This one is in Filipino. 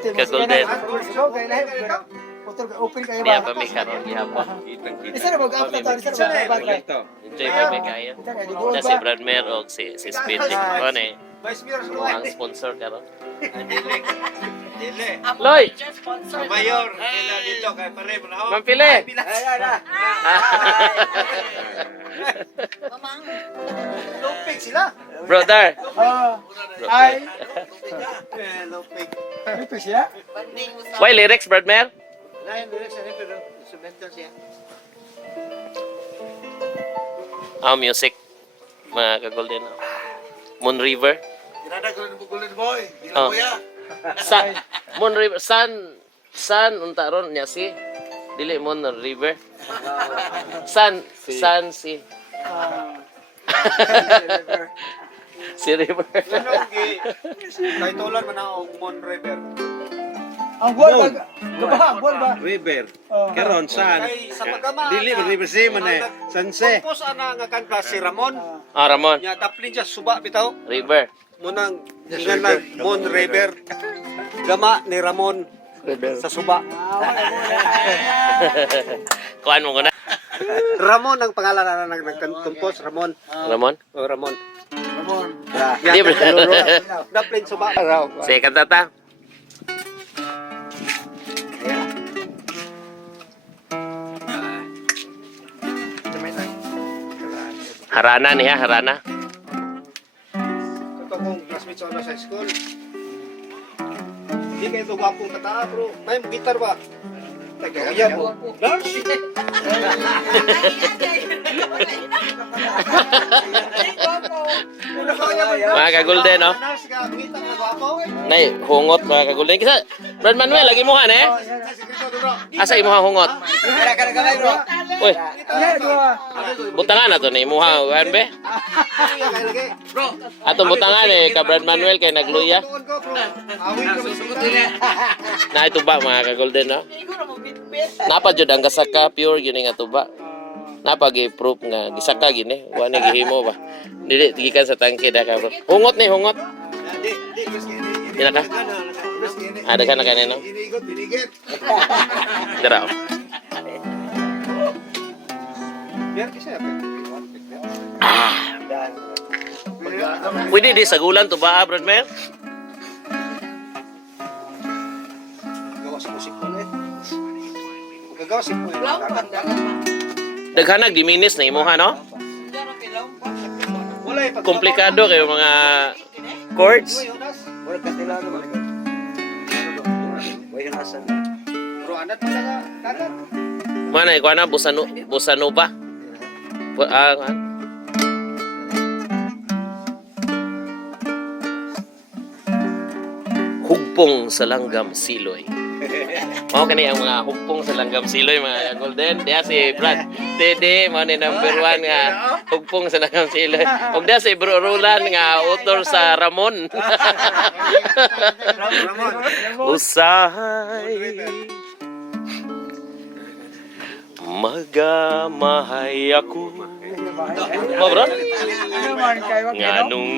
Ka-golden. Open kayo Diya ba? pa may karon gihapon. Isa na mag-out na to, isa na mag-out. Enjoy pa may kayo. Na si Brad Mer o si Speedy. Ano eh. Ang sponsor karon. Dili. Loy! Sa mayor, ila dito kay pare mo na ho. Mampili! Lupig sila. Brother! Ay. Lupig. Lupig siya? Why lyrics, Brad Mer? Lain lyrics ani pero instrumental siya. Music. Mga ka-golden. Moon River. Ginada ko ng Golden Boy. Di Oh. na kuya. Moon River. Sun, unta ron niya si. Dili Moon River. Sun, si. Si River. Ano gi kay tulan man ang Mon River. Ang buwan ba? Gabaha, buwan ba? River. Oh. Karon saan? Kay sa pagkama. Dili River si man eh. Sanse. Kompos ana nga kanta si Ramon. Ramon. Nya taplin siya suba bitaw. River. Munang ingan Mon River. Gama ni Ramon sa suba. Kuhan mo ko na. Ramon ang pangalan na nagkompos Ramon. Ramon? Oh, Ramon. Ramon. Di ba? Daplin suba. Sige, kanta ta. Harana niya, harana. Ito kong classmates ako sa school. Hindi kayo ito wapong kataa, bro. May gitar ba? Tagayan mo. Lars! Mga ka-golden, no? Lars, gitar na wapo. Nay, hungot mga ka-golden. Kisa, Brad Manuel, lagi mo eh. Asa imuha hungot? Uy, butangan na to na imuha. Uwan be? Atong butangan eh, ka Brad Manuel kay nagluya. Na ito ba mga ka-golden, no? Napa jud ang gasaka pure gini nga tuba. Napa gi-proof nga gisaka gini. Wa na gihimo ba. Dili gikan sa tangke da ka bro. Hungot ni hungot. Dila ka? Ada ka na kanino? Inigot, binigit. Dira. Biar kasi Pwede di sagulan to ba, Brad Mer? gawa sa musik ko eh. Gagawa si Puy. Daghanag diminis na imuha, no? Wala eh. Komplikado kayo mga chords. Wala kastilano ba? Wala nasan. Bro, anak mo na kagat. Mana ikaw na busano pa? Hugpong sa langgam siloy. Mao kani ang mga hugpong sa langgam siloy mga golden. Diya si Brad Tede mao ni number 1 nga hugpong sa langgam siloy. Ug diya si Bro Roland nga author sa Ramon. Ramon. Usahay magamahay ako. Mo bro? Ano man kayo? Nganong